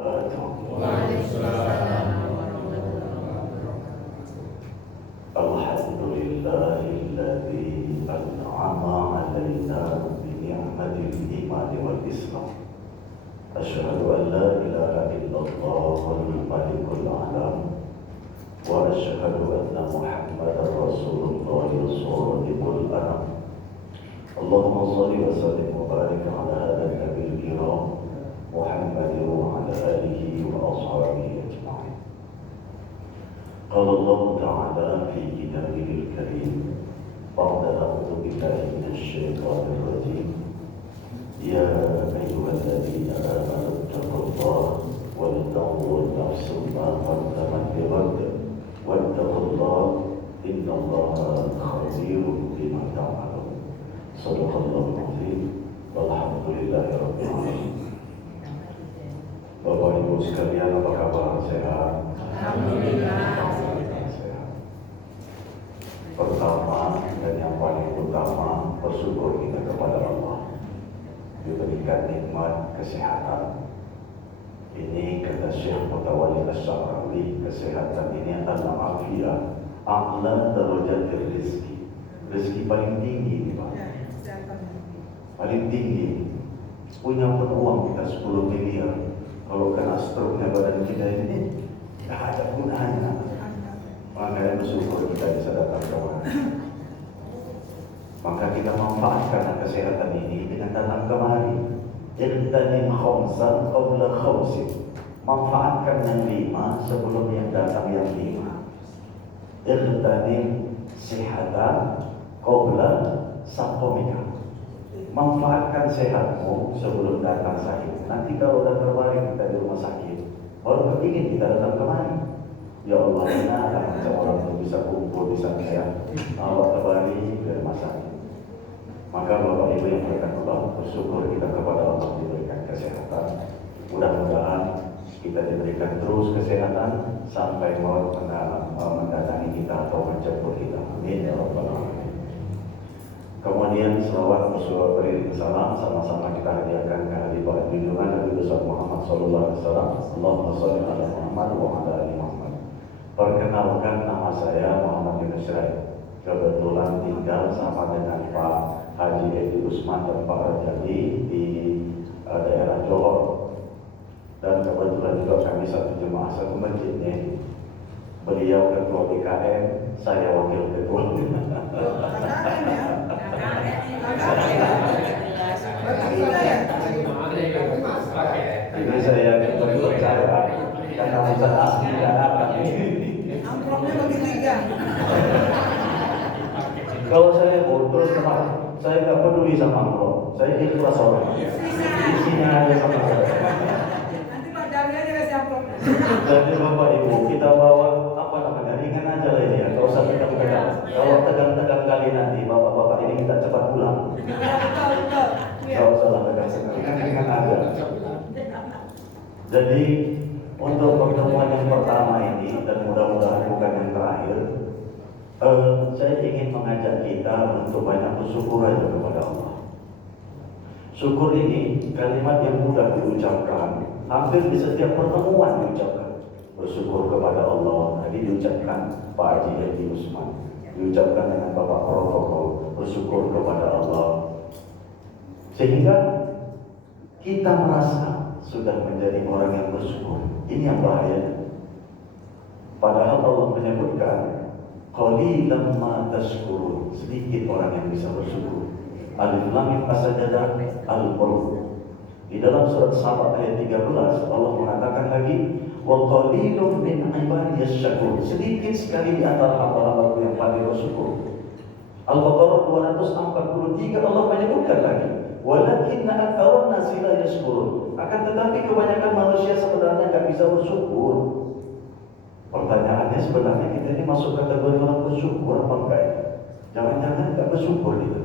Waalaikumsalam warahmatullahi wabarakatuh. Alhamdulillahilladzi an'ama 'alaina bi ni'matil iman wal islam. Asyhadu an la ilaha illallah wal malikul a'lam wa asyhadu anna Muhammadar Rasulullah shadiqul anam. Allahumma shalli wa sallim wa barik 'ala hadzal nabiyil kiram Muhammad wa 'ala alihi wa ashabihi ajma'in. Qala Allah Ta'ala fi kitabihil karim ba'da a'udzu billahi minasy syaithanir rajim. Ya ayyuhalladzina amanu taqullaha wal tanzur nafsum ma qaddamat lighad wattaqullaha innallaha khabirun bima ta'malun. Shadaqallahul 'azim. Walhamdulillahi rabbil alamin. Bapak Ibu sekalian, apa kabar? Sehat? Alhamdulillah. Sehat. Pertama dan yang paling utama, bersyukur kita kepada Allah diberikan nikmat kesehatan. Ini kata Syekh Mutawalli Asy-Sya'rawi, kesehatan ini adalah afiat, a'la darajatir rizki. Rezeki paling tinggi nih Pak. Paling tinggi. Punya peluang kita 10 miliar. Kalau kena stroke-nya badan kita ini tidak ada gunanya. Makanya bersyukur kita bisa datang kemari. Maka kita manfaatkan kesehatan ini dengan datang kemari. Irtanim khamsan qabla khamsin. Manfaatkan yang 5 sebelum yang datang yang 5. Irtanim sihatan qabla saqamika. Manfaatkan sehatmu sebelum datang sakit. Nanti kalau udah terbaring kita di rumah sakit, baru kepingin kita datang kemari. Ya Allah, kenapa macam orang itu bisa kumpul di sana ya? Allah terbaring ke rumah sakit. Maka Bapak Ibu yang berkat Allah, bersyukur kita kepada Allah diberikan kesehatan. Mudah-mudahan kita diberikan terus kesehatan sampai maut mendatangi kita atau menjemput kita. Amin ya Rabbal Alamin. Kemudian selawat bersyukur beriring salam sama-sama kita hadiahkan ke hadirat junjungan Nabi besar Muhammad sallallahu alaihi wasallam. Allahumma shalli ala Muhammad wa ala ali Muhammad. Perkenalkan, nama saya Muhammad bin Syraid. Kebetulan tinggal sama dengan Pak Haji Edi Usman dan Pak Rajali di daerah Johor. Dan kebetulan juga kami satu jemaah satu masjid nih. Beliau ketua BKM, saya wakil ketua. Jadi saya percaya karena usaha asli dan apa ini. Amplopnya bagi 3. Kalau saya terus terang, saya nggak peduli sama amplop. Saya ikhlas orang. Isinya aja sama saya. Nanti Pak Jami aja kasih amplopnya. Jadi Bapak Ibu, kita bawa apa namanya, ringan aja lah ini ya. Kalau usah tegang-tegang. Kalau tegang-tegang kali nanti bapak-bapak ini kita cepat pulang. Betul. Kalau salah tegang-tegang, ringan aja. Jadi untuk pertemuan yang pertama ini dan mudah-mudahan bukan yang terakhir, saya ingin mengajak kita untuk banyak bersyukur aja kepada Allah. Syukur ini kalimat yang mudah diucapkan, hampir di setiap pertemuan diucapkan. Bersyukur kepada Allah, tadi diucapkan Pak Haji Edi Usman, diucapkan dengan Bapak Protokol, bersyukur kepada Allah. Sehingga kita merasa sudah menjadi orang yang bersyukur. Ini yang bahaya. Padahal Allah menyebutkan qalilan ma tashkurun, sedikit orang yang bisa bersyukur. Alif Lam Mim As-Sajdah Al-Mulk. Di dalam surat Saba ayat 13 Allah mengatakan lagi wa qalilun min ibadiyas syakur, sedikit sekali di antara hamba-hamba yang pandai bersyukur. Al-Baqarah 243 Allah menyebutkan lagi walakinna aktsarun nasi la yashkurun, akan tetapi kebanyakan manusia sebenarnya nggak bisa bersyukur. Pertanyaannya sebenarnya kita ini masuk kategori orang bersyukur apa enggak ya? Jangan-jangan nggak bersyukur gitu.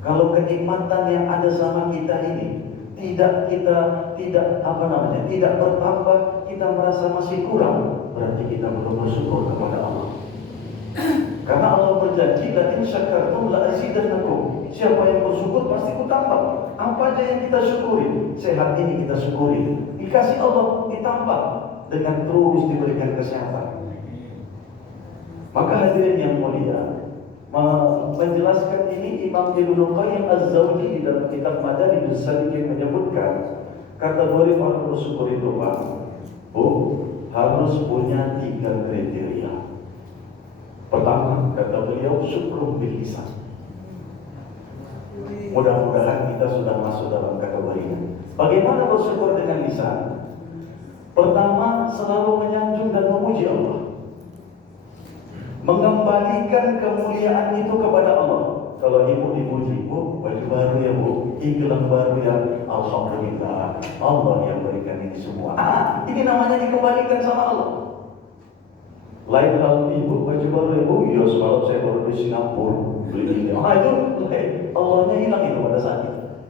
Kalau kenikmatan yang ada sama kita ini tidak bertambah, kita merasa masih kurang, berarti kita belum bersyukur kepada Allah. Karena Allah berjanji, la in syakartum la azidannakum. Siapa yang bersyukur pasti ku tambah. Apa aja yang kita syukuri? Sehat ini kita syukuri. Dikasih Allah ditambah dengan terus diberikan kesehatan. Maka hadirin yang mulia, menjelaskan ini Imam Ibnu Qayyim Az-Zawji di dalam kitab Madarijus Salikin menyebutkan kategori orang bersyukur itu Pak, harus punya 3 kriteria. Pertama, kata beliau, syukur bil lisan. Mudah-mudahan kita sudah masuk dalam kategorinya. Bagaimana bersyukur dengan lisan? Pertama, selalu menyanjung dan memuji Allah. Mengembalikan kemuliaan itu kepada Allah. Kalau ibu dipuji, Bu, baju baru ya Bu, gelang baru ya, alhamdulillah, Allah yang berikan ini semua. Ini namanya dikembalikan sama Allah. Lain hal ibu, baju baru ya Bu, iya semalam saya baru di Singapura beli ini. Itu Allahnya hilang itu pada saat itu.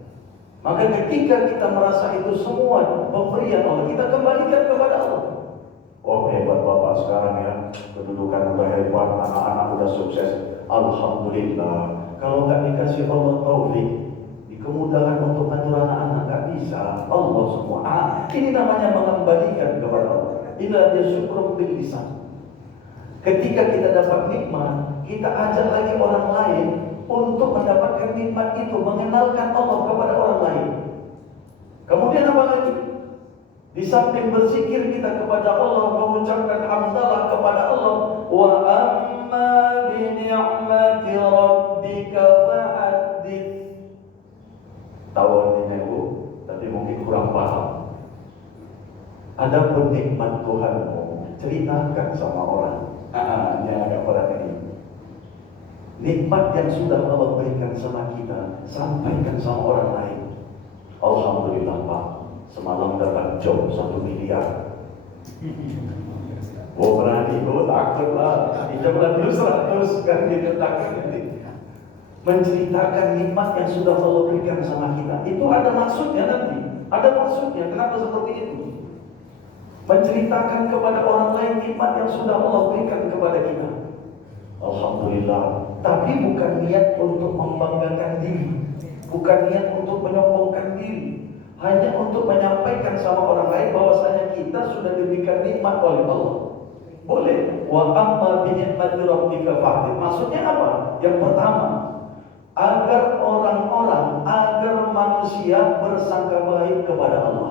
Maka ketika kita merasa itu semua pemberian Allah, kita kembalikan kepada Allah. Oh hebat Bapak sekarang ya, kedudukan udah hebat, anak-anak udah sukses, alhamdulillah. Kalau nggak dikasih Allah taufik, di kemudahan untuk ngatur anak-anak nggak bisa, Allah semua. Ini namanya mengembalikan kepada Allah. Inilah dia syukur bil lisan. Ketika kita dapat nikmat, kita ajak lagi orang lain untuk mendapatkan nikmat itu, mengenalkan Allah kepada orang lain. Kemudian apa lagi? Di samping berzikir kita kepada Allah, mengucapkan hamdalah kepada Allah, wa amma bi ni'mati rabbika fa'addits. Tahu artinya Bu, tapi mungkin kurang paham. Ada penikmat Tuhanmu, ceritakan sama orang. Ini agak berat ini. Nikmat yang sudah Allah berikan sama kita, sampaikan sama orang lain. Alhamdulillah Pak, semalam dapat job 1 miliar. Oh berani, takut lah. Dijamlah dulu 100 kan dikatakan nanti. Menceritakan nikmat yang sudah Allah berikan sama kita, itu ada maksudnya nanti. Ada maksudnya. Kenapa seperti itu? Menceritakan kepada orang lain nikmat yang sudah Allah berikan kepada kita. Alhamdulillah. Tapi bukan niat untuk membanggakan diri, bukan niat untuk menyombongkan diri, hanya untuk menyampaikan sama orang lain bahwasanya kita sudah diberikan nikmat oleh Allah. Boleh. Wa amma bi ni'mati rabbika fa'addits. Maksudnya apa? Yang pertama, agar orang-orang, agar manusia bersangka baik kepada Allah.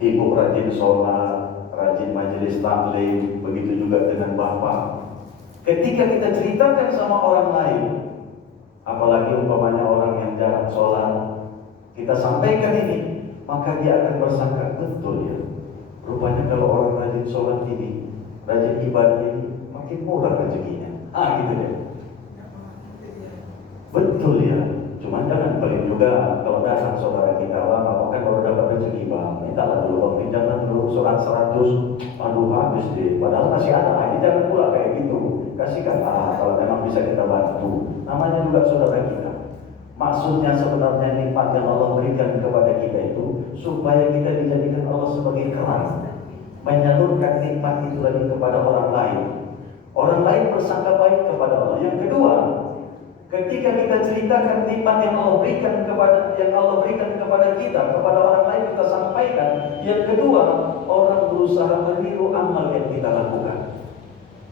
Ibu rajin sholat, rajin majelis taklim, begitu juga dengan bapak. Ketika kita ceritakan sama orang lain, apalagi umpamanya orang yang jarang sholat, kita sampaikan ini, maka dia akan bersangka, betul ya, rupanya kalau orang rajin sholat ini, rajin ibadah ini, makin murah rezekinya. Gitu deh. Betul ya. Cuma jangan pelit juga kalau datang saudara kita, Bang, apa kan baru dapat rezeki Bang, mintalah dulu Bang, pinjamlah dulu surat 100, aduh habis deh, padahal masih ada, ini jangan pula kayak gitu, kasihkan kalau memang bisa kita bantu, namanya juga saudara kita. Maksudnya sebenarnya nikmat yang Allah berikan kepada kita itu supaya kita dijadikan Allah sebagai keran, menyalurkan nikmat itu lagi kepada orang lain. Orang lain bersangka baik kepada Allah. Yang kedua, ketika kita ceritakan nikmat yang Allah berikan kepada kita, kepada orang lain kita sampaikan. Yang kedua, orang berusaha meniru amal yang kita lakukan.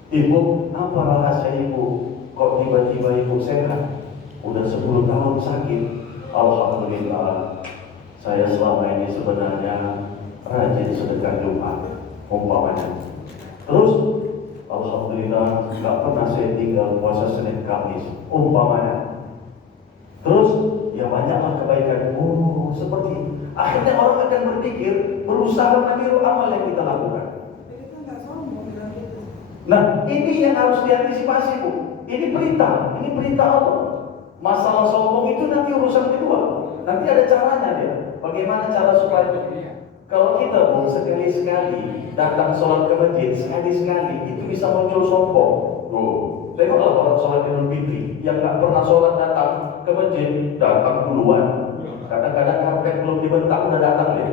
Ibu, apa rahasia ibu? Kok tiba-tiba ibu sehat? Udah 10 tahun sakit. Alhamdulillah. Saya selama ini sebenarnya rajin sedekah Jumat, umpamanya. Terus alhamdulillah, nggak pernah saya tinggal puasa Senin Kamis, umpamanya. Terus, ya banyaklah kebaikan. Oh, seperti itu. Akhirnya orang akan berpikir, berusaha meniru amal yang kita lakukan. Nah, ini yang harus diantisipasi, Bu. Ini perintah Allah. Masalah sombong itu nanti urusan kedua. Nanti ada caranya dia. Bagaimana cara supaya kalau kita pun sekali-sekali datang sholat ke masjid, sekali-sekali itu bisa muncul sombong. Tengoklah orang sholat Idul Fitri yang nggak pernah sholat datang ke masjid, datang duluan. Kadang-kadang karpet belum dibentak udah datang dia.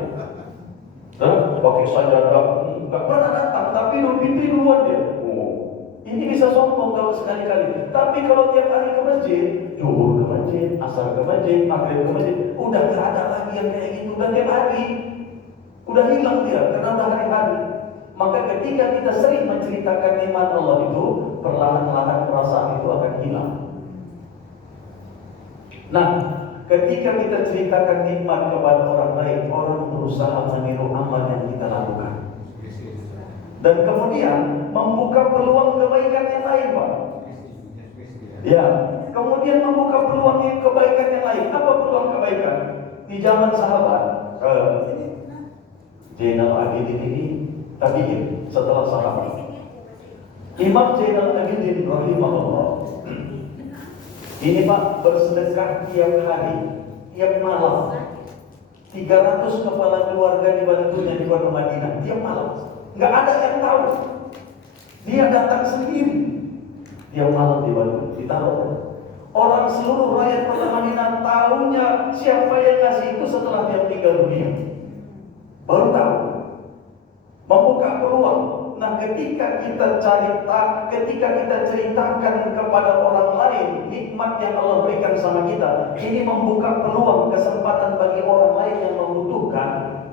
Pakai sajadah, nggak pernah datang, tapi Idul Fitri duluan dia. Ini bisa sombong kalau sekali-kali. Tapi kalau tiap hari ke masjid, zuhur ke masjid, asar ke masjid, maghrib ke masjid. Udah nggak ada lagi yang kayak gitu, udah tiap hari. Udah hilang dia, karena udah hari-hari. Maka ketika kita sering menceritakan nikmat Allah itu, perlahan-lahan perasaan itu akan hilang. Nah, ketika kita ceritakan nikmat kepada orang lain, orang berusaha meniru amal yang kita lakukan. Dan kemudian membuka peluang kebaikan yang lain, Pak. Ya, kemudian membuka peluang kebaikan yang lain. Apa peluang kebaikan? Di zaman sahabat, Zainal Abidin ini tabi'in setelah sahabat. Imam Zainal Abidin rahimahullah ini Pak bersedekah tiap hari, tiap malam. 300 kepala keluarga dibantunya di kota Madinah tiap malam. Nggak ada yang tahu. Dia datang sendiri. Tiap malam dibantu, ditaruh. Orang seluruh rakyat kota Madinah tahunya siapa yang ngasih itu setelah dia meninggal dunia. Baru tahu. Membuka peluang. Nah, ketika kita ketika kita ceritakan kepada orang lain nikmat yang Allah berikan sama kita, ini membuka peluang kesempatan bagi orang lain yang membutuhkan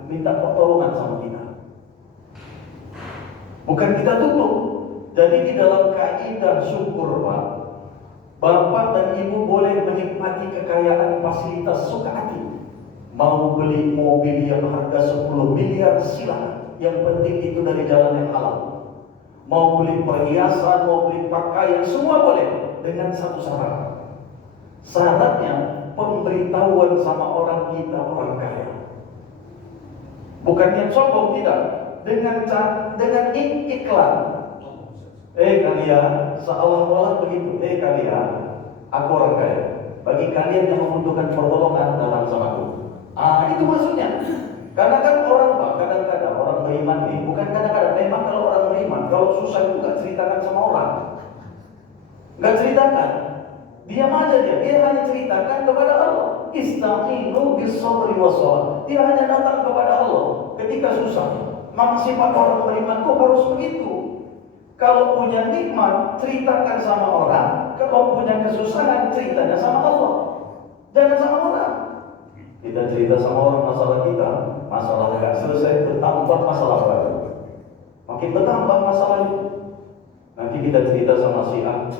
minta pertolongan sama kita. Bukan kita tutup. Jadi di dalam kaidah syukur, Pak, Bapak dan Ibu boleh menikmati kekayaan fasilitas suka hati. Mau beli mobil yang harga 10 miliar silakan. Yang penting itu dari jalan yang halal. Mau beli perhiasan, mau beli pakaian, semua boleh. Dengan satu syarat. Syaratnya pemberitahuan sama orang kita, orang kaya. Bukan yang sombong, tidak. Dengan iklan. Kalian, seolah-olah begitu. Kalian, aku orang kaya. Bagi kalian yang membutuhkan pertolongan, datang sama aku. Itu maksudnya. Karena kan orang, Pak, kadang-kadang orang beriman nih, bukan kadang-kadang, memang kalau orang beriman, kalau susah itu gak ceritakan sama orang. Gak ceritakan. Diam aja dia hanya ceritakan kepada Allah. Ista'inu bis-sabri was-shalah. Dia hanya datang kepada Allah ketika susah. Maka sifat orang beriman itu harus begitu. Kalau punya nikmat, ceritakan sama orang. Kalau punya kesusahan, ceritanya sama Allah. Jangan sama orang. Kita cerita sama orang masalah kita, masalah nggak selesai, bertambah masalah baru. Makin bertambah masalah itu. Nanti kita cerita sama si A,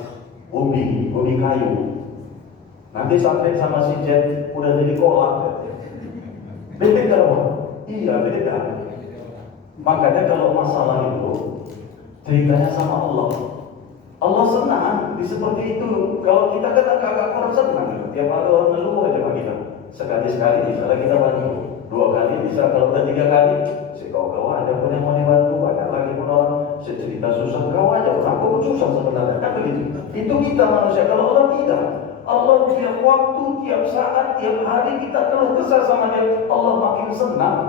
hobi kayu. Nanti sampai sama si Z, udah jadi kolak. Beda, Pak. Iya, beda. Makanya kalau masalah itu, ceritanya sama Allah. Allah senang di seperti itu. Kalau kita kata kakak orang senang, tiap hari orang ngeluh aja sama kita. Sekali-sekali bisa kita bantu, 2 kali bisa, kalau udah 3 kali, kau aja pun yang mau dibantu, banyak lagi pun orang cerita susah, kau aja pun aku pun susah sebenarnya, kan begitu. Itu kita manusia, kalau Allah tidak. Allah tiap waktu, tiap saat, tiap hari kita keluh kesah sama dia, Allah makin senang.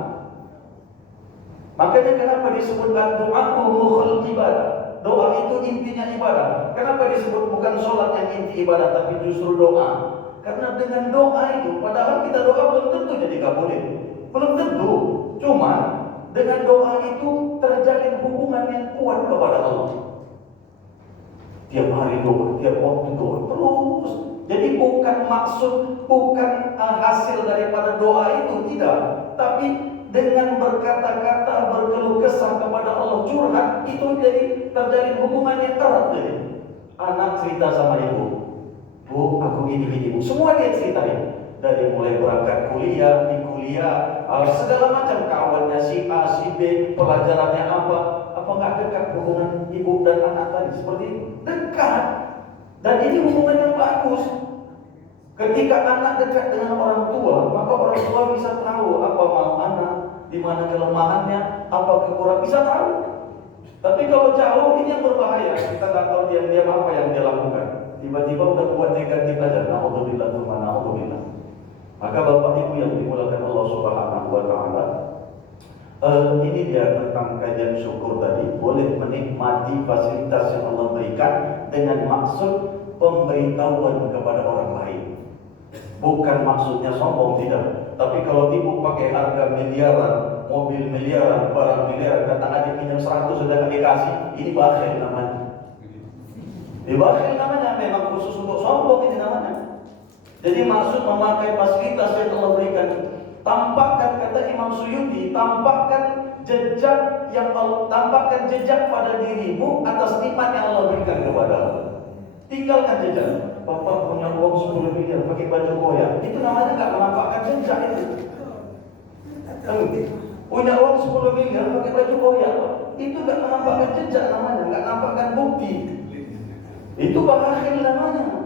Makanya kenapa disebut doa mukhul ibadah? Doa itu intinya ibadah. Kenapa disebut bukan sholat yang inti ibadah, tapi justru doa? Karena dengan doa itu, padahal kita doa belum tentu jadi kabulin. Belum tentu. Cuma dengan doa itu terjalin hubungan yang kuat kepada Allah. Tiap hari doa, tiap waktu doa, terus. Jadi bukan maksud, bukan hasil daripada doa itu, tidak. Tapi dengan berkata-kata, berkeluh kesah kepada Allah, curhat, itu jadi terjalin hubungan yang erat. Jadi anak cerita sama ibu, Bu, aku gini-gini, Bu. Semua dia ceritain. Dari mulai berangkat kuliah, di kuliah, segala macam kawannya si A, si B, pelajarannya apa. Apa nggak dekat hubungan ibu dan anak tadi? Seperti itu. Dekat. Dan ini hubungan yang bagus. Ketika anak dekat dengan orang tua, maka orang tua bisa tahu apa mau anak, di mana kelemahannya, apa kekurangan, bisa tahu. Tapi kalau jauh, ini yang berbahaya. Kita nggak tahu dia apa yang dia lakukan. Tiba-tiba udah buat negatif aja. Na'udzubillah, na'udzubillah. Maka Bapak Ibu yang dimulakan Allah Subhanahu wa Ta'ala, ini dia tentang kajian syukur tadi. Boleh menikmati fasilitas yang Allah berikan dengan maksud pemberitahuan kepada orang lain. Bukan maksudnya sombong, tidak. Tapi kalau ibu pakai harga miliaran, mobil miliaran, barang miliaran, datang adik pinjam 100 sudah dikasih, ini bakhil namanya. Bakhil namanya, memang khusus untuk sombong ini namanya. Jadi maksud memakai fasilitas yang Allah berikan, tampakkan, kata Imam Suyuti, tampakkan jejak tampakkan jejak pada dirimu atas nikmat yang Allah berikan kepadamu. Tinggalkan jejak. Bapak punya uang 10 miliar pakai baju koyak, itu namanya nggak menampakkan jejak itu. Punya uang 10 miliar pakai baju koyak, itu nggak menampakkan jejak namanya, nggak nampakkan bukti. Itu bakhil namanya.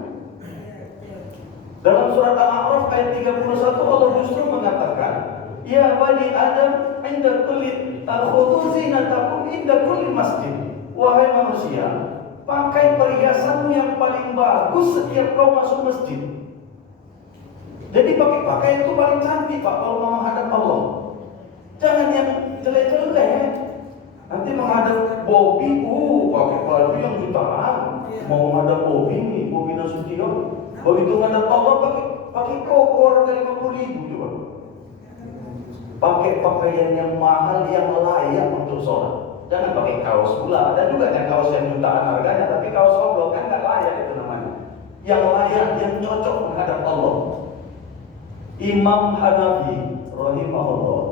Dalam surat Al-A'raf ayat 31 Allah justru mengatakan, ya bani Adam, inda kulli khudhu zinatakum inda kulli masjid. Wahai manusia, pakai perhiasanmu yang paling bagus setiap kau masuk masjid. Jadi pakai pakaian itu paling cantik Pak kalau mau menghadap Allah. Jangan yang jelek-jelek. Nanti menghadap Bobby, pakai baju yang jutaan. Mau menghadap Bobby nih, Bobby Nasution. Begitu menghadap Allah pakai koko harga 50.000 juga. Pakai pakaian yang mahal yang layak untuk sholat. Jangan pakai kaos pula. Ada juga yang kaos yang jutaan harganya, tapi kaos oblong kan nggak layak itu namanya. Yang layak, yang cocok menghadap Allah. Imam Hanafi rahimahullah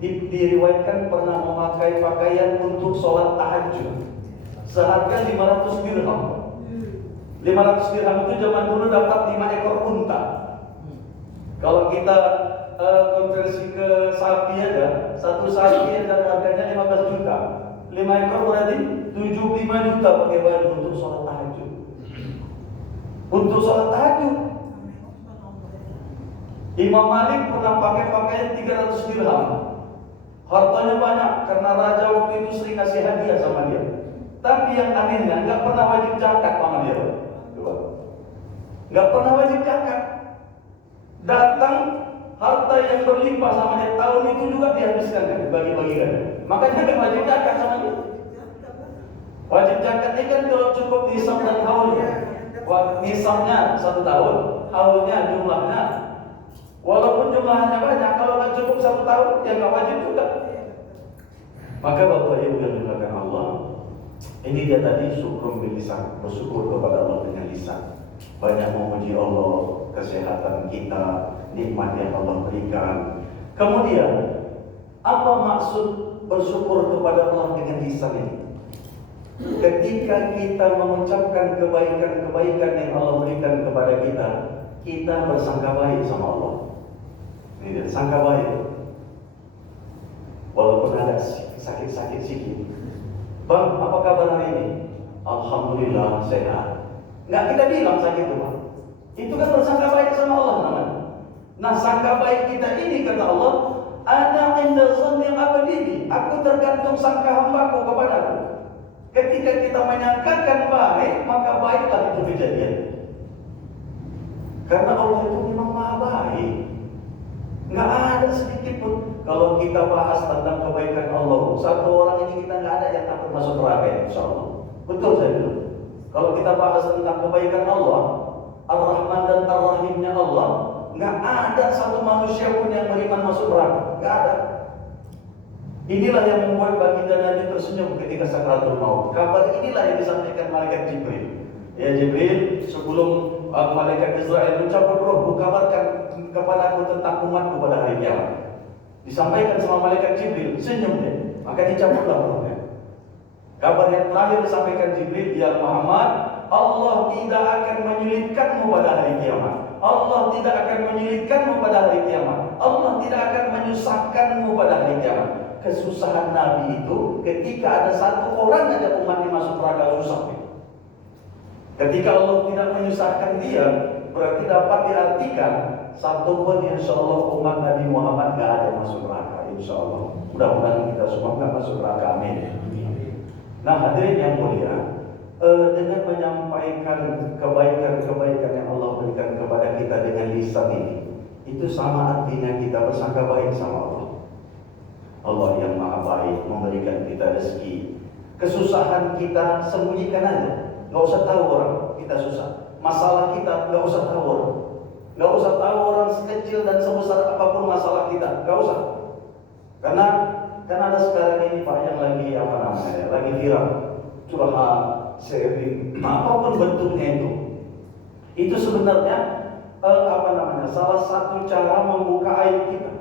diriwayatkan pernah memakai pakaian untuk sholat tahajud seharga 500 dirham. 500 dirham itu zaman dulu dapat 5 ekor unta. Kalau kita konversi ke sapi aja, satu sapi ada harganya 15 juta. 5 ekor berarti 75 juta pakai baju untuk sholat tahajud. Untuk sholat tahajud. Imam Malik pernah pakai pakaian 300 dirham. Hartanya banyak karena raja waktu itu sering kasih hadiah sama dia. Tapi yang anehnya nggak pernah wajib zakat sama dia. Nggak pernah wajib zakat. Datang harta yang berlimpah sama dia, tahun itu juga dihabiskan kan, bagi-bagikan. Makanya nggak wajib zakat sama dia. Wajib zakatnya kan kalau cukup nisab dan haulnya. Nisabnya 1 tahun, haulnya jumlahnya. Walaupun jumlahnya banyak, kalau nggak cukup 1 tahun, ya nggak wajib juga. Maka Bapak Ibu yang dimuliakan Allah, ini dia tadi syukur bil lisan, bersyukur kepada Allah dengan lisan. Banyak memuji Allah, kesehatan kita, nikmat yang Allah berikan. Kemudian, apa maksud bersyukur kepada Allah dengan lisan ini? Ketika kita mengucapkan kebaikan-kebaikan yang Allah berikan kepada kita, kita bersangka baik sama Allah. Ini dia, sangka baik. Walaupun ada sakit-sakit sikit. Bang, apa kabar hari ini? Alhamdulillah sehat. Nggak kita bilang sakit itu, Bang. Itu kan bersangka baik sama Allah namanya. Nah, sangka baik kita ini kata Allah, ana inda zanni abdi. Aku tergantung sangka hambaku kepadaku. Ketika kita menyangkakan baik, maka baiklah itu kejadian. Karena Allah itu memang maha baik. Nggak ada sedikit pun. Kalau kita bahas tentang kebaikan Allah, satu orang ini kita nggak ada yang takut masuk neraka, insya Allah. Betul saya bilang. Kalau kita bahas tentang kebaikan Allah, Ar-Rahman dan Ar-Rahimnya Allah, nggak ada satu manusia pun yang beriman masuk neraka. Nggak ada. Inilah yang membuat baginda Nabi tersenyum ketika sakaratul maut. Kabar inilah yang disampaikan malaikat Jibril. Ya Jibril, sebelum malaikat Israel mencabut rohmu, kabarkan kepadaku tentang umatku pada hari kiamat. Disampaikan sama malaikat Jibril, senyum dia. Maka dicabutlah rohnya. Kabar yang terakhir disampaikan Jibril, ya Muhammad, Allah tidak akan menyulitkanmu pada hari kiamat. Allah tidak akan menyulitkanmu pada hari kiamat. Allah tidak akan menyusahkanmu pada hari kiamat. Kesusahan Nabi itu ketika ada satu orang aja umat yang masuk neraka susah. Ketika Allah tidak menyusahkan dia, berarti dapat diartikan satu pun insya Allah umat Nabi Muhammad gak ada yang masuk neraka, insya Allah. Mudah-mudahan kita semua gak masuk neraka, amin. Nah hadirin yang mulia, dengan menyampaikan kebaikan-kebaikan yang Allah berikan kepada kita dengan lisan ini, itu sama artinya kita bersangka baik sama Allah. Allah yang maha baik memberikan kita rezeki. Kesusahan kita sembunyikan aja. Gak usah tahu orang kita susah. Masalah kita gak usah tahu orang. Gak usah tahu orang sekecil dan sebesar apapun masalah kita. Gak usah. Karena ada sekarang ini Pak yang lagi lagi viral, curhat, sharing, apapun bentuknya itu sebenarnya salah satu cara membuka aib kita.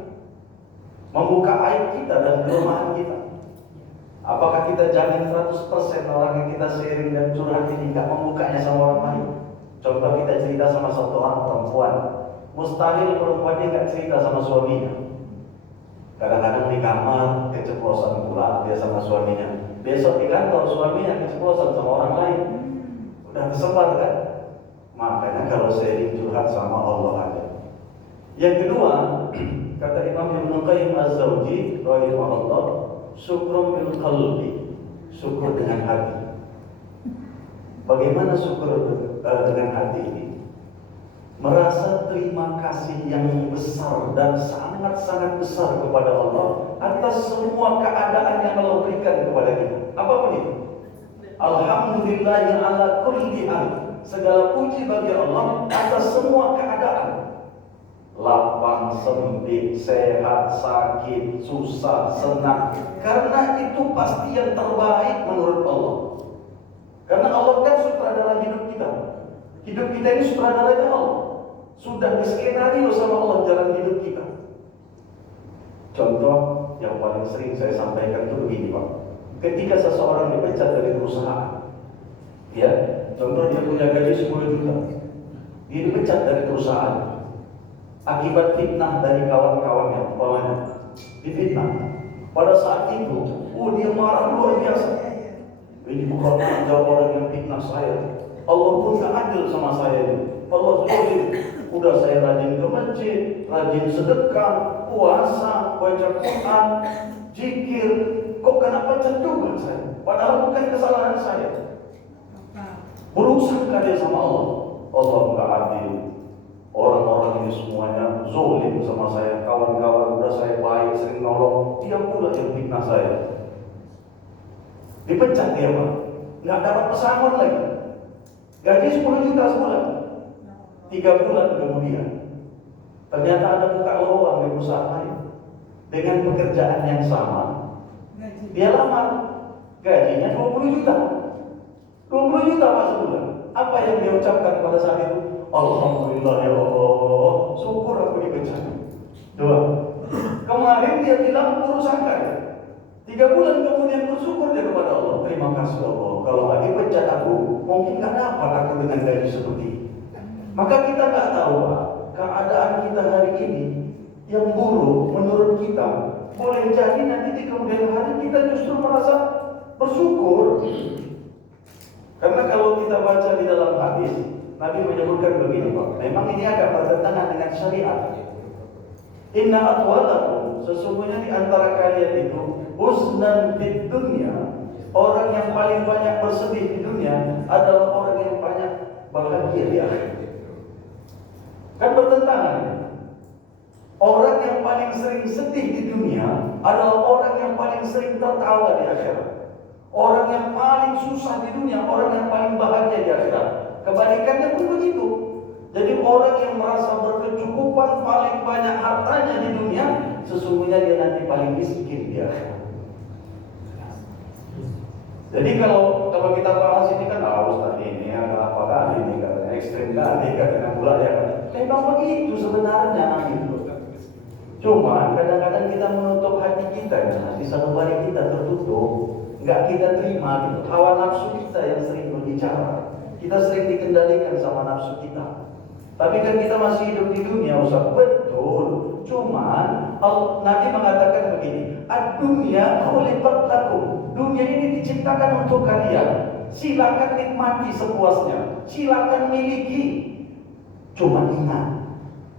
Membuka aib kita dan kelemahan kita. Apakah kita jamin 100% orang yang kita sharing dan curhat ini tidak membukanya sama orang lain? Contoh kita cerita sama satu orang perempuan, mustahil perempuannya nggak cerita sama suaminya. Kadang-kadang di kamar keceplosan pula dia sama suaminya. Besok di kantor suaminya keceplosan sama orang lain. Udah tersebar kan? Makanya kalau sharing curhat sama Allah aja. Yang kedua, kata Imam Ibnu Qayyim Az-Zawji rahimahullah, syukrun bil qalbi, syukur dengan hati. Bagaimana syukur dengan hati ini? Merasa terima kasih yang besar dan sangat-sangat besar kepada Allah atas semua keadaan yang Allah berikan kepada kita. Apapun itu. Alhamdulillahi ala kulli hal. Segala puji bagi Allah atas semua keadaan. Lapang, sempit, sehat, sakit, susah, senang. Karena itu pasti yang terbaik menurut Allah. Karena Allah kan sutradara hidup kita. Hidup kita ini sutradaranya Allah. Sudah diskenario sama Allah jalan hidup kita. Contoh yang paling sering saya sampaikan itu begini Pak. Ketika seseorang dipecat dari perusahaan, ya, contoh dia punya gaji 10 juta, dia dipecat dari perusahaan akibat fitnah dari kawan-kawannya, umpamanya difitnah. Pada saat itu, dia marah luar biasa. Ini bukan aja orang yang fitnah saya. Allah pun gak adil sama saya ini. Allah zalim. Udah saya rajin ke masjid, rajin sedekah, puasa, baca Quran, zikir, kok kena pecat juga saya? Padahal bukan kesalahan saya. Berusaha dia sama Allah. Allah gak adil. Orang-orang ini semuanya zalim sama saya. Kawan-kawan udah saya baik, sering nolong, dia pula yang fitnah saya. Dipecat dia Pak, nggak dapat pesangon lagi. Gaji 10 juta sebulan. 3 bulan kemudian ternyata ada buka lowong di perusahaan lain dengan pekerjaan yang sama. Dia lamar, gajinya 20 juta. 20 juta Pak sebulan. Apa yang dia ucapkan pada saat itu? Alhamdulillah ya Allah, syukur aku dipecat. 2. Kemarin dia bilang urusan kaya. 3 bulan kemudian bersyukur dia kepada Allah. Terima kasih Allah. Kalau nggak dipecat aku, mungkin nggak dapat aku dengan gaji seperti ini. Maka kita nggak tahu Pak, keadaan kita hari ini yang buruk menurut kita, boleh jadi nanti di kemudian hari kita justru merasa bersyukur. Karena kalau kita baca di dalam hadis, Nabi menyebutkan begini Pak. Memang ini agak bertentangan dengan syariat. Inna atwalakum, sesungguhnya di antara kalian itu husnan fid dunya, orang yang paling banyak bersedih di dunia adalah orang yang banyak bahagia di akhirat. Kan bertentangan ya? Orang yang paling sering sedih di dunia adalah orang yang paling sering tertawa di akhirat. Orang yang paling susah di dunia, orang yang paling bahagia di akhirat. Kebalikannya pun begitu. Jadi orang yang merasa berkecukupan, paling banyak hartanya di dunia, sesungguhnya dia nanti paling miskin di akhirat. Jadi kalau kita bahas ini kan Ustaz ini ada apa kali ini katanya ekstrim kali katanya pula ya kan. Memang begitu sebenarnya gitu. Cuma kadang-kadang kita menutup hati kita ya, hati sanubari kita tertutup, nggak kita terima gitu. Hawa nafsu kita yang sering berbicara. Kita sering dikendalikan sama nafsu kita. Tapi kan kita masih hidup di dunia Ustaz. Betul. Cuman Nabi mengatakan begini, ad-dunya khuliqat lakum. Dunia ini diciptakan untuk kalian. Silakan nikmati sepuasnya. Silakan miliki. Cuma ingat,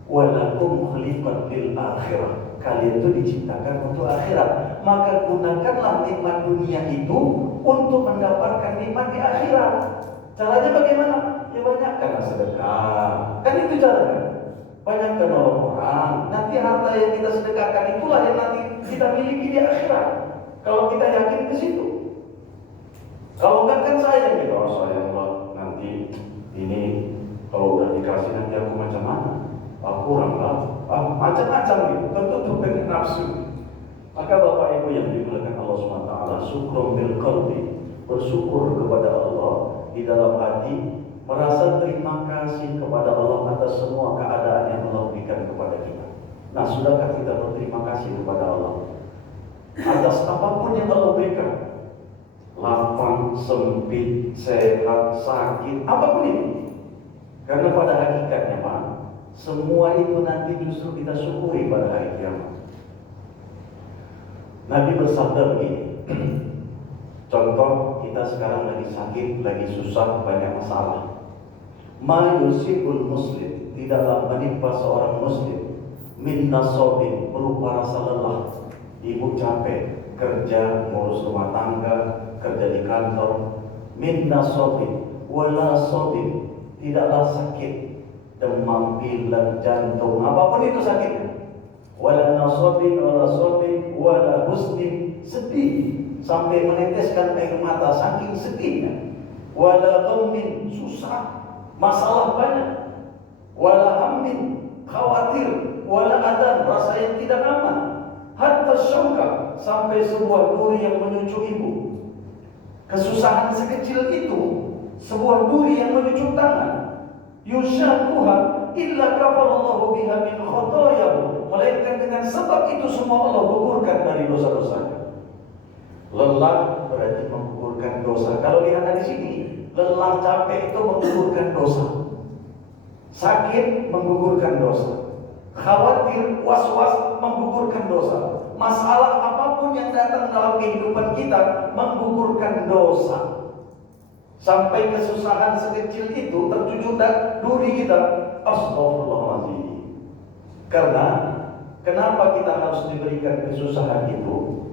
walakum khuliqat lil akhirah. Kalian itu diciptakan untuk akhirat. Maka gunakanlah nikmat dunia itu untuk mendapatkan nikmat di akhirat. Caranya bagaimana? Ya banyakkan sedekah. Kan itu caranya. Banyakkan nolong orang. Nanti harta yang kita sedekahkan itulah yang nanti kita miliki di akhirat. Kalau kita yakin ke situ. Kalau enggak kan sayang gitu. Oh sayang lah nanti ini kalau udah dikasih nanti aku macam mana? Aku kurang lah. Macam-macam gitu. Tertutup dengan nafsu. Maka Bapak Ibu yang dimuliakan Allah SWT, syukur bil qalbi, bersyukur kepada Allah di dalam hati merasa terima kasih kepada Allah atas semua keadaan yang Allah berikan kepada kita. Nah, sudahkah kita berterima kasih kepada Allah atas apapun yang Allah berikan? Lapang, sempit, sehat, sakit, apapun itu. Karena pada hakikatnya Pak, semua itu nanti justru kita syukuri pada hari kiamat. Nabi bersabda begini, contoh kita sekarang lagi sakit, lagi susah, banyak masalah. Ma yusibul muslim, tidaklah menimpa seorang muslim min nasobin, berupa rasa lelah. Ibu capek, kerja, ngurus rumah tangga, kerja di kantor. Min nasobin, wala sobin, tidaklah sakit, demam, pilek, jantung, apapun itu sakitnya. Wala nasobin, wala sobin, wala husnin, sedih sampai meneteskan air mata saking sedihnya. Wala ghammin, susah, masalah banyak. Wala hammin, khawatir. Wala adan, rasa yang tidak aman. Hatta syauka, sampai sebuah duri yang menyucuk ibu. Kesusahan sekecil itu, sebuah duri yang menyucuk tangan. Yushakuha illa kafarallahu biha min khotoyahu, melainkan dengan sebab itu semua Allah gugurkan dari dosa-dosanya. Lelah berarti menggugurkan dosa. Kalau lihat dari sini, lelah capek itu menggugurkan dosa. Sakit menggugurkan dosa. Khawatir, was-was menggugurkan dosa. Masalah apapun yang datang dalam kehidupan kita menggugurkan dosa. Sampai kesusahan sekecil itu tercucuk duri kita. Astagfirullahaladzim. Karena kenapa kita harus diberikan kesusahan itu?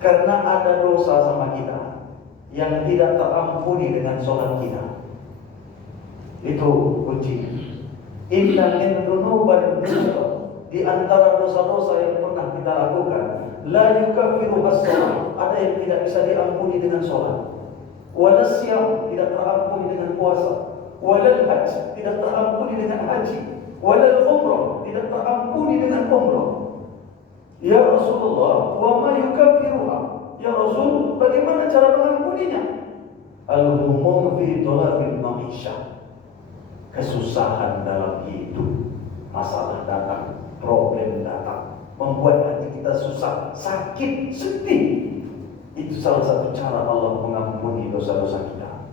Karena ada dosa sama kita yang tidak terampuni dengan sholat kita. Itu kunci. Inna min dzunuban, di antara dosa-dosa yang pernah kita lakukan, la yukaffiru as-shalah, ada yang tidak bisa diampuni dengan sholat. Wala siyam, tidak terampuni dengan puasa. Wala hajj, tidak terampuni dengan haji. Wala umrah, tidak terampuni dengan umrah. Ya Rasulullah, wa ma yukaffiruha? Ya Rasul, bagaimana cara mengampuninya? Al-humum fi talabil ma'isyah, kesusahan dalam hidup, masalah datang, problem datang, membuat hati kita susah, sakit, sedih. Itu salah satu cara Allah mengampuni dosa-dosa kita.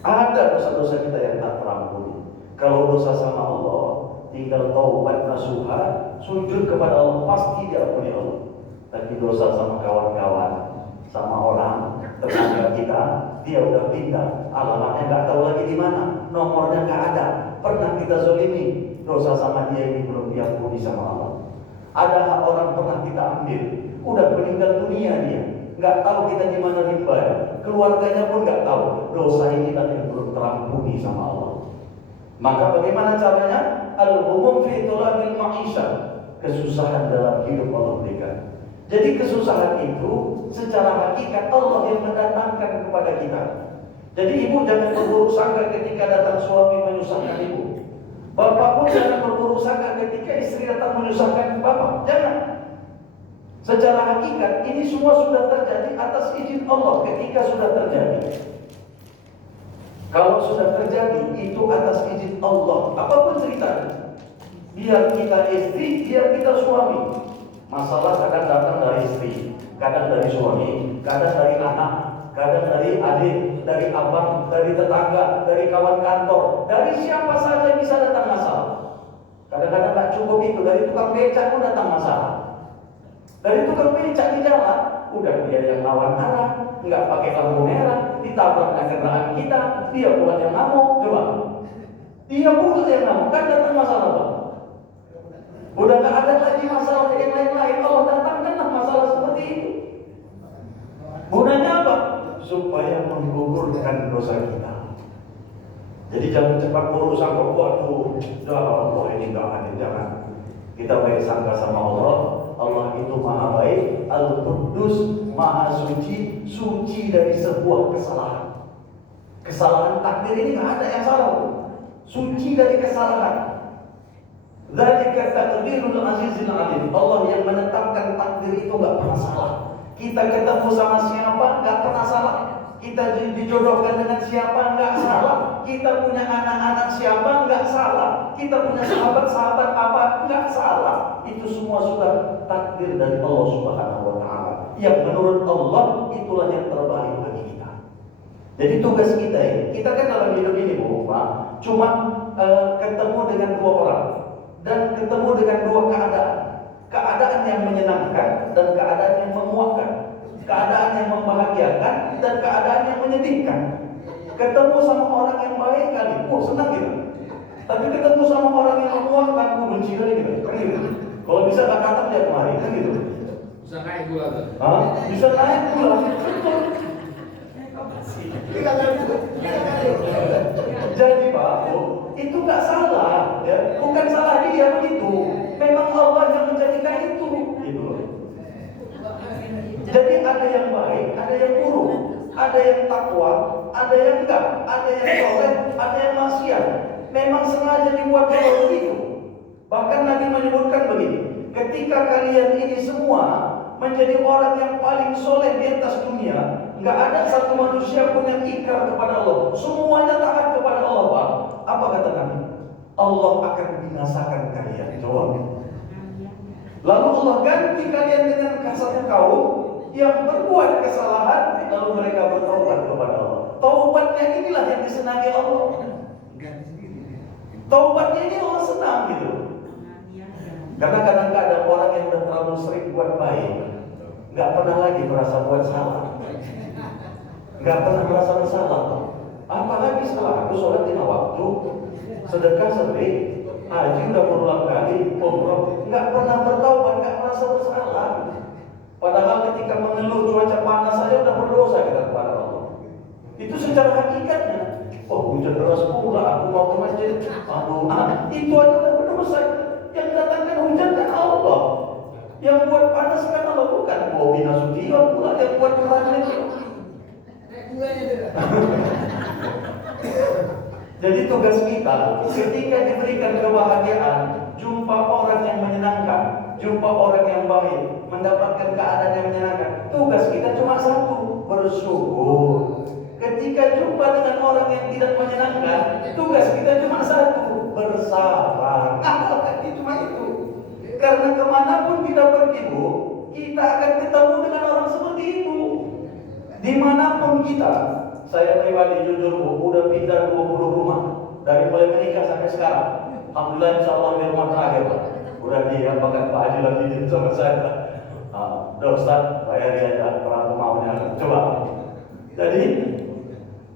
Ada dosa-dosa kita yang tak terampuni. Kalau dosa sama Allah, tinggal taubat nasuha, sujud kepada Allah, pasti diampuni Allah. Tapi dosa sama kawan-kawan, sama orang, tetangga kita, dia udah pindah, alamatnya nggak tahu lagi di mana, nomornya nggak ada, pernah kita zolimi, dosa sama dia ini belum diampuni sama Allah. Ada hak orang pernah kita ambil, udah meninggal dunia dia, nggak tahu kita di mana rimba, keluarganya pun nggak tahu, dosa ini kan yang belum terampuni sama Allah. Maka bagaimana caranya? Al-humum fi talabil ma'isyah, kesusahan dalam hidup Allah berikan. Jadi kesusahan itu secara hakikat Allah yang mendatangkan kepada kita. Jadi ibu jangan berburuk sangka ketika datang suami menyusahkan ibu. Bapak pun jangan berburuk sangka ketika istri datang menyusahkan bapak. Jangan. Secara hakikat ini semua sudah terjadi atas izin Allah ketika sudah terjadi. Kalau sudah terjadi itu atas izin Allah. Apapun ceritanya. Biar kita istri, biar kita suami. Masalah kadang datang dari istri, kadang dari suami, kadang dari anak, kadang dari adik, dari abang, dari tetangga, dari kawan kantor, dari siapa saja bisa datang masalah. Kadang-kadang tak cukup itu, dari tukang becak pun datang masalah. Dari tukang becak di jalan, udah dia yang lawan arah, nggak pakai lampu merah, ditabrak dengan kendaraan kita, dia pula yang ngamuk, coba. Dia pula yang ngamuk, kan datang masalah, Pak. Udah gak ada lagi masalah yang lain-lain, Allah datangkanlah masalah seperti itu. Gunanya apa? Supaya menggugurkan dosa kita. Jadi jangan cepat berurusan kok, waduh, Allah ini gak ada, jangan. Kita baik sangka sama Allah. Allah itu maha baik, Al-Quddus, maha suci, suci dari sebuah kesalahan. Kesalahan takdir ini gak ada yang salah, suci dari kesalahan. Dzalika taqdirul azizil alim. Allah yang menetapkan takdir itu enggak pernah salah. Kita ketemu sama siapa enggak pernah salah. Kita dijodohkan dengan siapa nggak salah. Kita punya anak-anak siapa nggak salah. Kita punya sahabat-sahabat apa nggak salah. Itu semua sudah takdir dari Allah Subhanahu wa Ta'ala. Yang menurut Allah itulah yang terbaik bagi kita. Jadi tugas kita ini, kita kan dalam hidup ini Bu, Pak, cuma ketemu dengan dua orang dan ketemu dengan dua keadaan. Keadaan yang menyenangkan dan keadaan yang memuakkan. Keadaan yang membahagiakan dan keadaan yang menyedihkan. Ketemu sama orang yang baik kali, senang gitu. Tapi ketemu sama orang yang memuakkan, benci kali gitu. Kan gitu. Kalau bisa gak datang dia kemari, kan gitu. Bisa naik gula tuh. Bisa naik gula. Jadi Pak, itu nggak salah, ya. Bukan salah dia begitu. Memang Allah yang menjadikan itu, gitu loh. Jadi ada yang baik, ada yang buruk, ada yang takwa, ada yang enggak, ada yang soleh, ada yang maksiat. Memang sengaja dibuat begitu. Bahkan Nabi menyebutkan begini, ketika kalian ini semua menjadi orang yang paling soleh di atas dunia, nggak ada satu manusia pun yang ikrar kepada Allah. Semuanya taat kepada Allah, Pak. Apa kata Nabi? Allah akan binasakan kalian. Jawab. Lalu Allah ganti kalian dengan satu kaum yang berbuat kesalahan, lalu mereka bertaubat kepada Allah. Taubatnya inilah yang disenangi Allah. Taubatnya ini Allah senang gitu. Karena kadang-kadang orang yang sudah terlalu sering buat baik, nggak pernah lagi merasa buat salah, nggak pernah merasa bersalah. Apalagi salah, aku sholat 5 waktu, sedekah sering, haji udah berulang kali, umroh, nggak pernah bertaubat, nggak merasa bersalah. Padahal ketika mengeluh cuaca panas saja udah berdosa kita kepada Allah. Itu secara hakikatnya. Oh, hujan deras pula, aku mau ke masjid. Itu adalah berdosa. Yang datangkan hujan kan Allah. Yang buat panas kan Allah, bukan Bobi Nasution pula yang buat keranjang itu. Jadi tugas kita ketika diberikan kebahagiaan, jumpa orang yang menyenangkan, jumpa orang yang baik, mendapatkan keadaan yang menyenangkan. Tugas kita cuma satu, bersyukur. Ketika jumpa dengan orang yang tidak menyenangkan, tugas kita cuma satu, bersabar. Cuma itu. Karena kemanapun kita pergi, Bu, kita akan ketemu dengan orang seperti itu. Dimanapun kita, saya pribadi jujur Bu, udah pindah 20 rumah dari mulai menikah sampai sekarang. Alhamdulillah insya Allah di rumah terakhir, Pak. Udah diapakan Pak Haji lagi sama saya. Udah Ustaz, bayari aja orang maunya. Coba. Jadi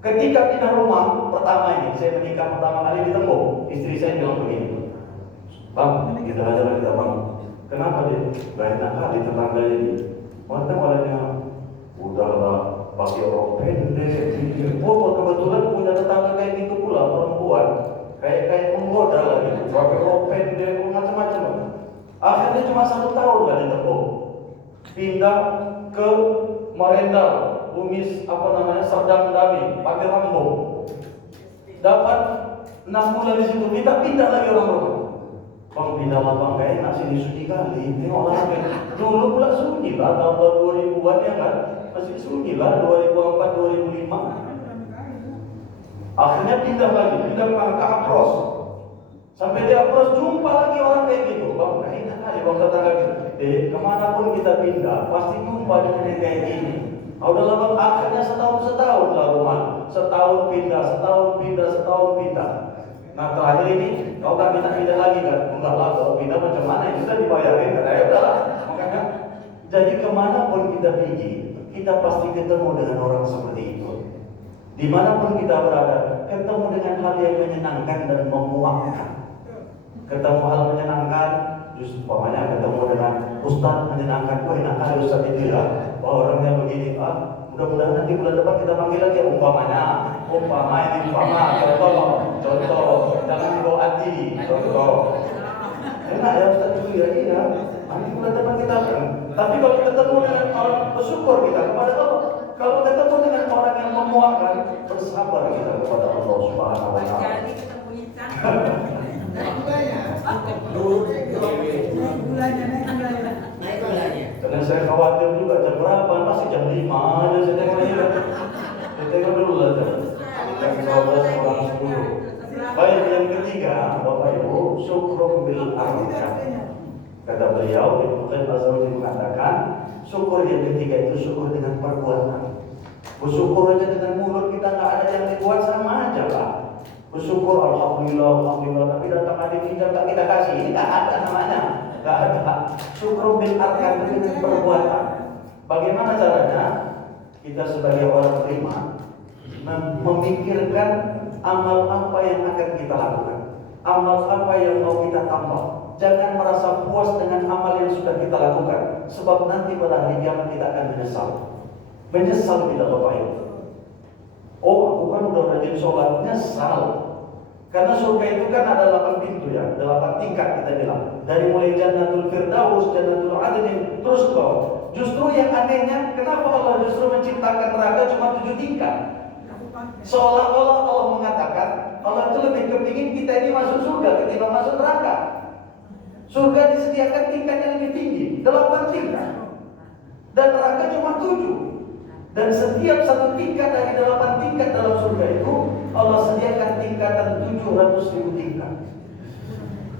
ketika pindah rumah pertama ini, saya menikah pertama kali di Tembok, istri saya bilang begini, Bang, kita aja lah kita Bang. Kenapa dia? Banyak kali tetangga ini. Maka malahnya udahlah pakai rok pendek. Oh, kebetulan punya tetangga kayak gitu pula, perempuan. Kayak menggoda lah gitu. Pakai rok pendek, macam-macam. Akhirnya cuma 1 tahun lah di Tembok. Pindah ke Marendal, Bumis Serdang Dami, pakai Rambo. Dapat 6 bulan di situ, kita pindah lagi orang rumah. Bang pindah lah Bang, gak enak sini sunyi kali. Tengok lah, dulu pula sunyi lah, tahun 2000-an ya kan, masih sunyi lah, 2004, 2005. Akhirnya pindah ke Apros. Sampai di Apros jumpa lagi orang kayak gitu. Bang, gak enak kali Bang tetangga gitu. Kemanapun kita pindah, pasti jumpa dengan yang kayak gini. Udahlah Bang, akhirnya setahun lah rumah. Setahun pindah. Nah terakhir ini, kau tak minta pindah lagi kan? Enggak lah, kalau pindah macam mana? Itu sudah dibayarin, ya udahlah. Makanya, jadi kemanapun kita pergi, kita pasti ketemu dengan orang seperti itu. Dimanapun kita berada, ketemu dengan hal yang menyenangkan dan memuakkan. Ketemu hal menyenangkan, justru umpamanya ketemu dengan Ustaz menyenangkan. Wah enak kali Ustaz itu ya. Wah orangnya begini, mudah-mudahan nanti bulan depan kita panggil lagi umpamanya contoh jangan dibawa hati contoh enak ya Ustaz itu ya iya nanti bulan depan kita tapi kalau ketemu dengan orang bersyukur kita kepada Allah, kalau ketemu dengan orang yang memuakkan bersabar kita kepada Allah Subhanahu wa Ta'ala. Karena saya khawatir juga jam berapa, masih jam 5 aja saya tengok ini. Baik, yang ketiga, Bapak Ibu, syukur bil arkan. Kata beliau, Ibnu Qayyim al-Jauziyyah mengatakan, syukur yang ketiga itu syukur dengan perbuatan. Bersyukur aja dengan mulut kita nggak ada yang dibuat, sama aja lah. Bersyukur alhamdulillah, alhamdulillah, tapi datang adik pinjam tak kita kasih, ini nggak ada namanya, nggak ada. Syukur bil arkan dengan perbuatan. Bagaimana caranya? Kita sebagai orang beriman memikirkan amal apa yang akan kita lakukan, amal apa yang mau kita tambah. Jangan merasa puas dengan amal yang sudah kita lakukan, sebab nanti pada hari kiamat kita akan menyesal. Menyesal tidak Bapak Ibu. Oh, aku kan udah rajin sholat, nyesal. Karena surga itu kan ada 8 pintu ya, 8 tingkat kita bilang. Dari mulai Jannatul Firdaus, Jannatul Adnin, terus ke bawah. Justru yang anehnya, kenapa Allah justru menciptakan neraka cuma 7 tingkat? Seolah-olah Allah mengatakan, Allah itu lebih kepingin kita ini masuk surga ketimbang masuk neraka. Surga disediakan tingkatnya lebih tinggi, 8 tingkat. Dan neraka cuma 7. Dan setiap satu tingkat dari 8 tingkat dalam surga itu, Allah sediakan tingkatan 700.000 tingkat.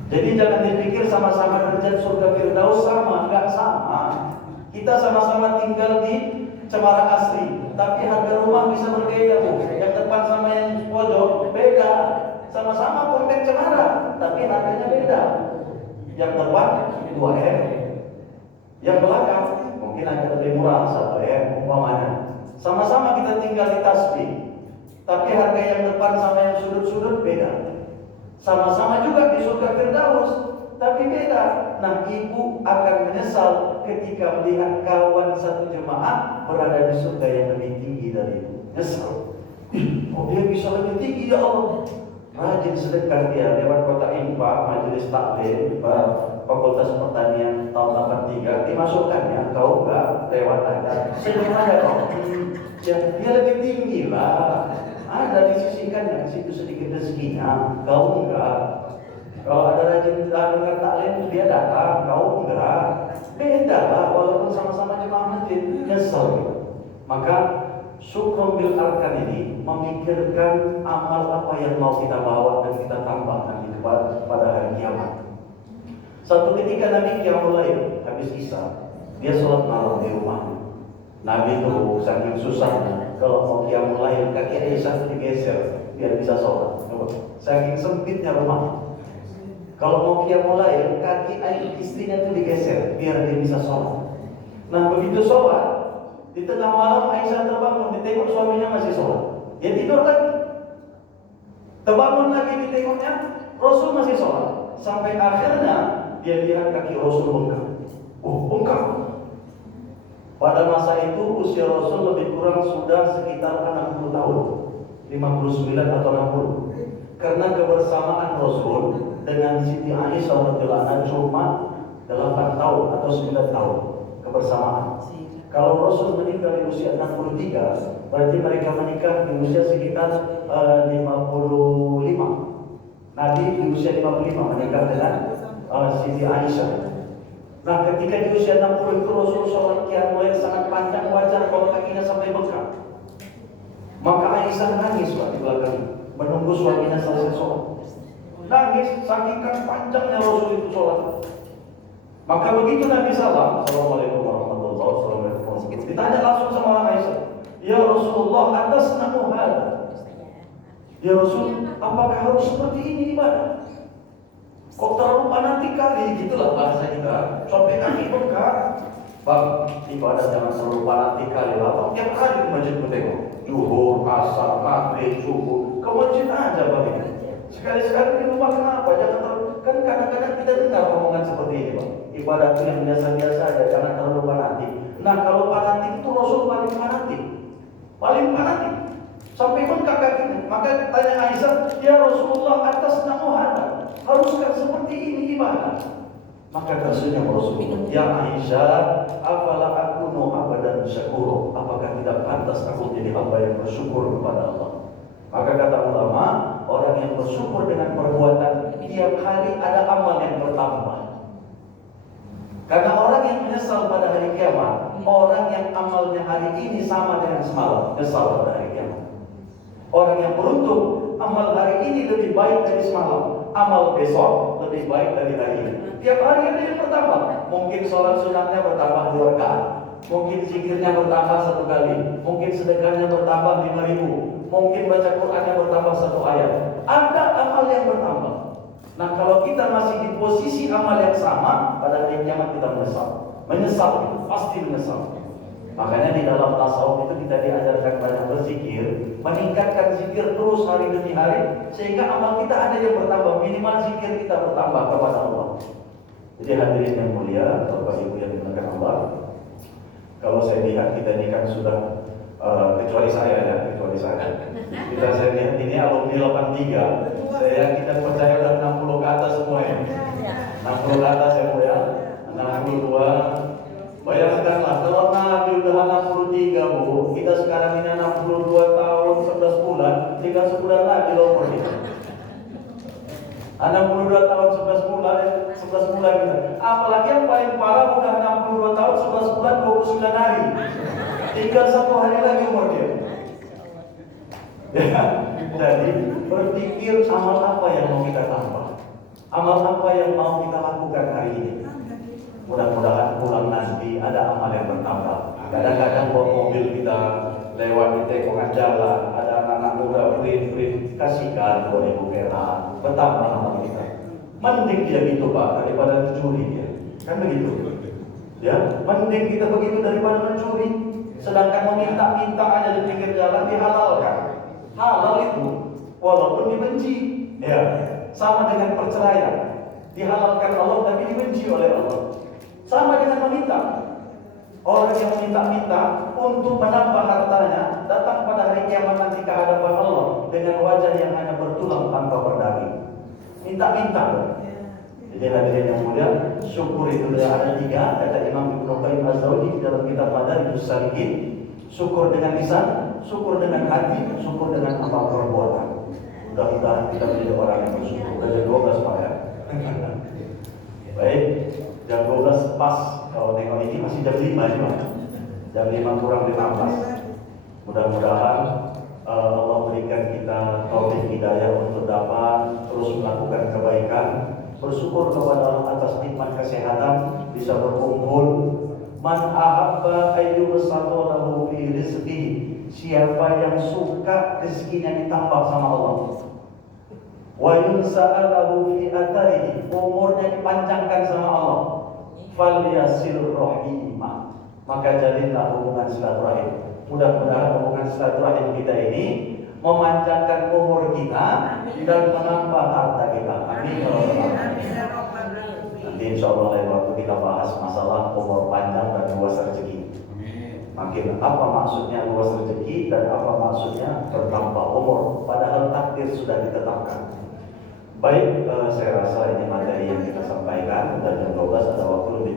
Jadi jangan dipikir sama-sama derajat surga Firdaus sama, enggak sama. Kita sama-sama tinggal di Cemara Asri, tapi harga rumah bisa berbeda, Bu. Yang depan sama yang pojok beda. Sama-sama komplek Cemara, tapi harganya beda. Yang depan 2M, yang belakang mungkin agak lebih murah 1M umpamanya. Sama-sama kita tinggal di Tasbih, tapi harga yang depan sama yang sudut-sudut beda. Sama-sama juga di surga Firdaus, tapi beda. Nah, ibu akan menyesal ketika melihat kawan satu jemaah berada di surga yang lebih tinggi dari itu. Nyesal. Oh, dia bisa lebih tinggi ya Allah. Rajin sedekah dia lewat kota Infak, majelis taklim, Fakultas Pertanian tahun 83 dimasukkan ya, kau enggak lewat aja. Senyum aja kau. Ya, dia lebih tinggi lah. Ada disisihkan yang situ sedikit rezekinya, kau enggak. Kalau ada rajin dengar taklim dia datang, kau enggak. Beda lah, walaupun sama-sama jemaah masjid, nyesel gitu. Maka syukur bil arkan ini memikirkan amal apa yang mau kita bawa dan kita tambah nanti pada hari kiamat. Satu ketika Nabi Qiyamul Lail habis Isya, dia sholat malam di rumahnya. Nabi itu saking susahnya, kalau mau Qiyamul Lail kaki Aisyah itu digeser biar bisa sholat. Saking sempitnya rumah. Kalau mau Qiyamul Lail kaki istrinya itu digeser biar dia bisa sholat. Nah begitu sholat, di tengah malam Aisyah terbangun, ditengok suaminya masih sholat. Dia tidur lagi. Terbangun lagi ditengoknya, Rasul masih sholat. Sampai akhirnya dia lihat kaki Rasul bengkak. Oh, bengkak. Pada masa itu usia Rasul lebih kurang sudah sekitar 60 tahun, 59 atau 60. Karena kebersamaan Rasul dengan Siti Aisyah radhiyallahu anha cuma 8 tahun atau 9 tahun kebersamaan. Kalau Rasul meninggal di usia 63, berarti mereka menikah di usia sekitar 55. Nabi di usia 55 menikah dengan Siti Aisyah. Nah, ketika di usia 60 itu Rasul sholat qiyamul lail sangat panjang, wajar kalau kakinya sampai bengkak. Maka Aisyah nangis di belakang, menunggu suaminya selesai sholat. Nangis saking panjangnya Rasul itu sholat. Maka begitu Nabi salam, assalamualaikum warahmatullahi wabarakatuh. Ditanya langsung sama Aisyah, ya Rasulullah, atas nama hal. Ya Rasul, apakah harus seperti ini ibadah? Kok terlalu fanatik kali, gitulah bahasa kita. Sampai kaki bengkak. Bang, ibadah jangan terlalu fanatik kali lah. Bang, tiap hari ke masjid tengok. Zuhur, asar, maghrib, subuh. Ke masjid aja bang. Sekali-sekali di rumah kenapa? Jangan terlalu. Kan kadang-kadang kita dengar omongan seperti ini bang. Ibadah itu yang biasa-biasa aja, jangan terlalu fanatik. Nah kalau fanatik itu Rasul paling fanatik. Paling fanatik. Sampai bengkak kakinya. Maka tanya Aisyah, ya Rasulullah, atas nama hada, haruskah seperti ini ibadah? Maka tersenyum Rasulullah, ya Aisyah, apalah aku abadan syakuro, apakah tidak pantas aku jadi hamba yang bersyukur kepada Allah? Maka kata ulama, orang yang bersyukur dengan perbuatan, tiap hari ada amal yang bertambah. Karena orang yang menyesal pada hari kiamat, orang yang amalnya hari ini sama dengan semalam, nyesal pada hari kiamat. Orang yang beruntung, amal hari ini lebih baik dari semalam, amal besok lebih baik dari hari ini. Tiap hari ada yang bertambah. Mungkin sholat sunatnya bertambah 2 rakaat, mungkin zikirnya bertambah 1 kali, mungkin sedekahnya bertambah 5.000, mungkin baca Qurannya bertambah 1 ayat. Ada amal yang bertambah. Nah, kalau kita masih di posisi amal yang sama, pada hari kiamat kita menyesal, pasti menyesal. Makanya di dalam tasawuf itu kita diajarkan banyak berzikir, meningkatkan zikir terus hari demi hari, sehingga amal kita ada yang bertambah, minimal zikir kita bertambah kepada Allah. Jadi hadirin yang mulia, Bapak Ibu yang dimuliakan Allah, kalau saya lihat kita ini kan sudah kecuali saya, kita saya lihat ini alumni 83, saya yakin dan percaya udah 60 ke atas semua ya. 60 ke atas ya Bu ya, 62. Bayangkanlah kalau Nabi udah 63 Bu, kita sekarang ini 62 tahun 11 bulan, tinggal sebulan lagi loh umurnya. 62 tahun 11 bulan kita. Apalagi yang paling parah udah 62 tahun 11 bulan 29 hari. Tinggal 1 hari lagi umurnya. Ya, jadi berpikir amal apa yang mau kita tambah, amal apa yang mau kita lakukan hari ini. Mudah-mudahan pulang nanti ada amal yang bertambah. Kadang-kadang bawa mobil kita lewat di tikungan jalan, ada anak-anak muda print kasihkan 2.000 kera, bertambah amal kita. Mending dia gitu Pak daripada mencuri dia, kan begitu? Ya, mending kita begitu daripada mencuri. Sedangkan meminta-minta aja di pinggir jalan dihalalkan. Halal itu, walaupun dibenci. Ya, sama dengan perceraian, dihalalkan Allah tapi dibenci oleh Allah. Sama dengan meminta. Orang yang meminta-minta untuk menambah hartanya datang pada hari kiamat nanti ke hadapan Allah dengan wajah yang hanya bertulang tanpa berdaging. Minta-minta. Jadi hadirin yang mulia, syukur itu ada 3, kata Imam Ibnu Qayyim Az-Zawji dalam kitab Madarijus Salikin. Syukur dengan lisan, syukur dengan hati, syukur dengan amal perbuatan. Mudah-mudahan kita menjadi orang yang bersyukur. Udah jam 12 Pak ya. Baik. Jam 12 pas, kalau tengok ini masih jam 5 nih Pak. Jam 5 kurang 15. Mudah-mudahan Allah berikan kita taufik hidayah untuk dapat terus melakukan kebaikan. Bersyukur kepada Allah atas nikmat kesehatan, bisa berkumpul. Man ahabba ayyubsata lahu fi rizqi. Siapa yang suka rezekinya ditambah sama Allah. Wa yunsa'alahu fi atharihi, umurnya dipanjangkan sama Allah. Falyasil rahimah, maka jalinlah hubungan silaturahim. Mudah-mudahan hubungan silaturahim kita ini memanjangkan umur kita dan menambah harta kita. Amin. Nanti insya Allah lain waktu kita bahas masalah umur panjang dan luas rezeki. Makin apa maksudnya luas rezeki dan apa maksudnya bertambah umur, padahal takdir sudah ditetapkan. Baik, saya rasa ini materi yang kita sampaikan. Sudah jam 12, ada waktu lebih